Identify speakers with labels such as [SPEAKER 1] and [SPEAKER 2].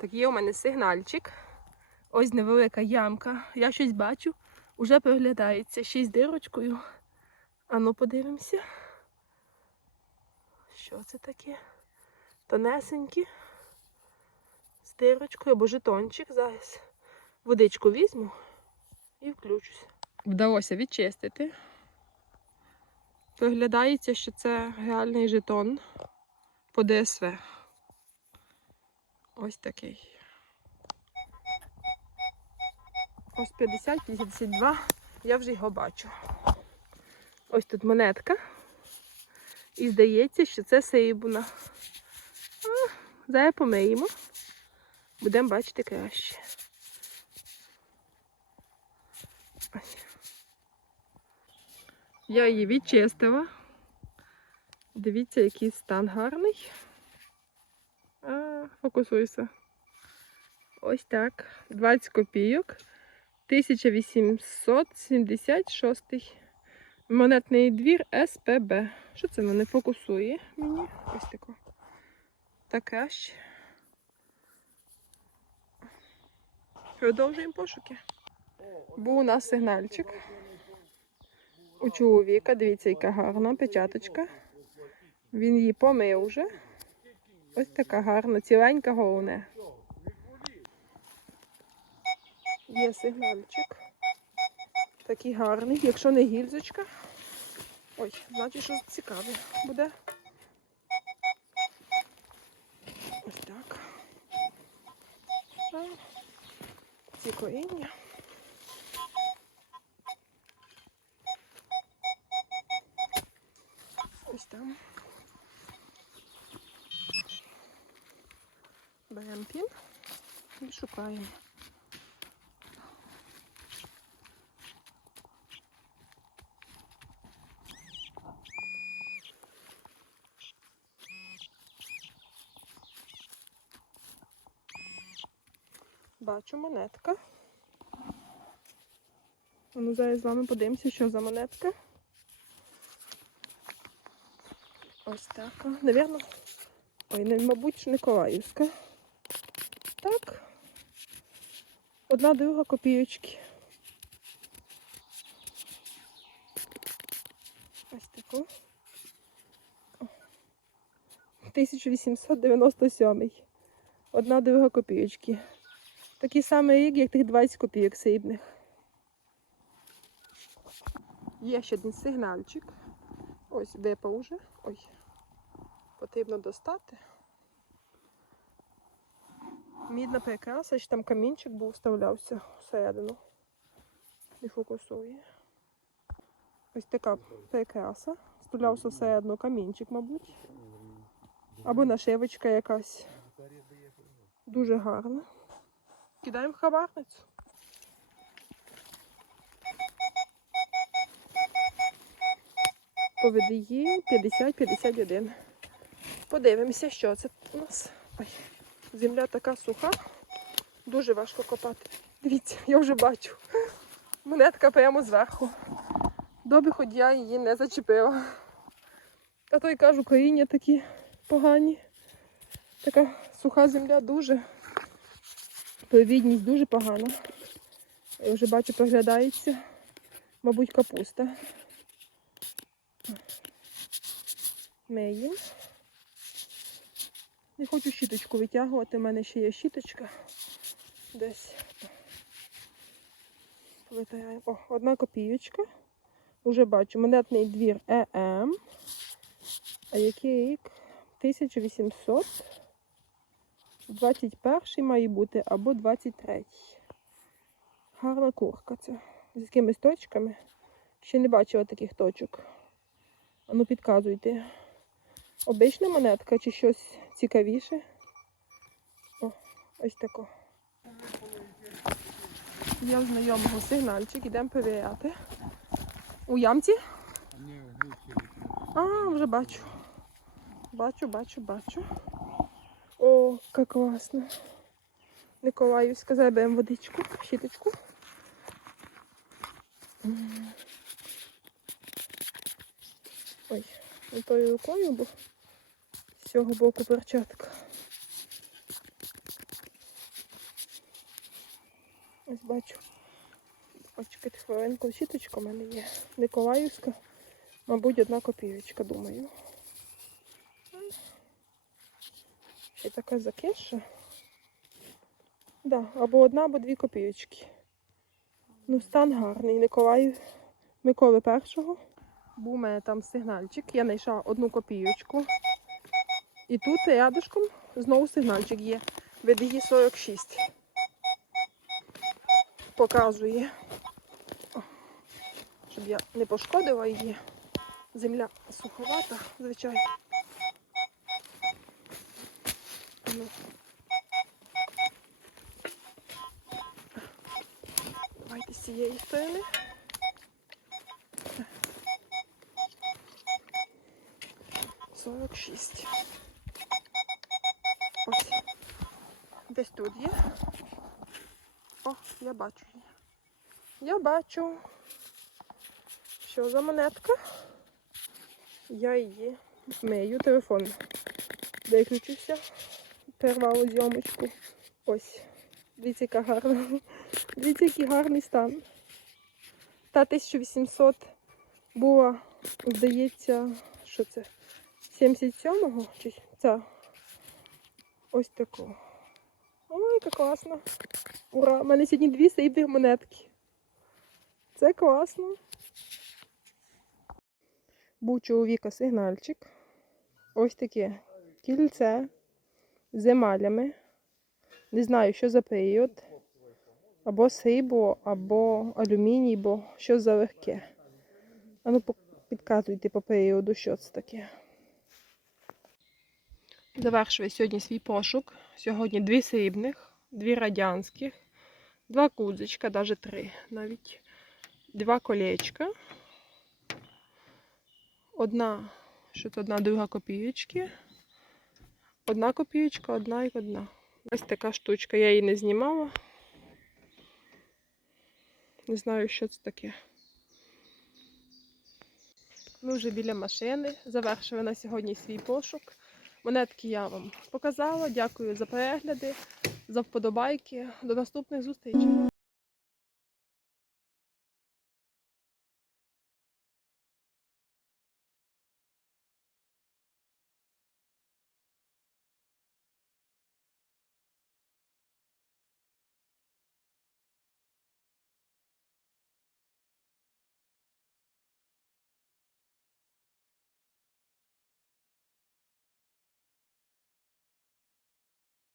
[SPEAKER 1] Так, є у мене сигнальчик. Ось невелика ямка. Я щось бачу, уже проглядається ще й з дирочкою. Ану, подивимося. Що це таке? Тонесенькі. З дирочкою або жетончик. Зараз водичку візьму і включуся. Вдалося відчистити. Виглядається, що це реальний жетон по ДСВ. Ось такий. Ось 50, 52. Я вже його бачу. Ось тут монетка. І здається, що це сейбуна. Зараз помиємо. Будемо бачити краще. Я її відчистила. Дивіться, який стан гарний. А, фокусуйся. Ось так. 20 копійок. 1876 монетний двір СПБ. Що це воно не фокусує мені? Ось тако. Так краще. Продовжуємо пошуки. Був у нас сигнальчик. У чоловіка, дивіться, яка гарна печаточка. Він її помив вже. Ось така гарна, ціленька головне. Є сигнальчик. Такий гарний, якщо не гільзочка. Ой, значить, що цікаве буде. Ось так. Ці коріння. Беремо пін і шукаємо. Бачу монетка. Ну, зараз з вами подивимося, що за монетка. Ось так. Навірно. Ой, мабуть, Николаївська. Так. Одна друга копійочки. Ось таку. 1897. Одна друга копійочки. Такий самий рік, як тих 20 копійок срібних. Є ще один сигнальчик. Ось випав уже. Ой. Потрібно достати. Мідна прикраса, що там камінчик був, вставлявся всередину. Не фокусує. Ось така прикраса. Вставлявся всередину камінчик, мабуть. Або нашивочка якась. Дуже гарна. Кидаємо в хабарницю. Поведи її 50-51. Подивимося, що це у нас. Ой, земля така суха, дуже важко копати. Дивіться, я вже бачу. Монетка прямо зверху. Добре, хоч я її не зачепила. А то й кажу, коріння такі погані. Така суха земля дуже. Провідність дуже погана. Я вже бачу, проглядається, мабуть, капуста. Миємо. Не хочу щіточку витягувати, у мене ще є щіточка. Десь. Витагаємо. О, одна копійочка. Уже бачу, монетний двір ЕМ. А який рік? 1800. 21 має бути або 23. Гарна курка це. З якимись точками. Ще не бачила таких точок. Ну підказуйте. Обична монетка чи щось цікавіше? О, ось тако. Є у знайомого сигнальчик, ідемо перевіряти. У ямці? А, вже бачу. Бачу, бачу, бачу. О, як класно. Николаївська, заберемо водичку, щіточку. М. Ой, не тою рукою, бо з цього боку перчатка. Ось бачу. Почекайте хвилинку, сіточка в мене є. Николаївська. Мабуть, одна копійочка, думаю. Ще така закиша. Да, або одна, або дві копійочки. Ну, стан гарний. Николаїв Миколи першого. Був у мене там сигнальчик. Я знайшла одну копійочку. І тут рядышком знову сигнальчик є. ВДГ 46. Показує. Щоб я не пошкодила її. Земля суховата, звичайно. Ну. Давайте з цієї сторони. Сорок шість. Ось. Десь тут є. О, я бачу її. Я бачу. Що за монетка? Я її мию телефон. Виключився. Перервало зйомочку. Ось. Дивіться, яка гарна. Дивіться, який гарний стан. Та 1800 була, здається, що це? 77-го? Чи ця? Ось такого. Ой, яка класна. Ура! У мене сьогодні дві срібні монетки. Це класно. Був чоловіка сигнальчик. Ось таке кільце з емалями. Не знаю, що за період. Або срібло, або алюміній, бо що за легке. А ну підказуйте по періоду, що це таке. Завершую сьогодні свій пошук. Сьогодні дві срібних, дві радянських, два кудзичка, навіть три навіть, два колечка. Одна, що це одна друга копійочки. Одна копійочка, одна і одна. Ось така штучка. Я її не знімала. Не знаю, що це таке. Ми вже біля машини. Завершили на сьогодні свій пошук. Монетки я вам показала. Дякую за перегляди, за вподобайки. До наступних зустрічей.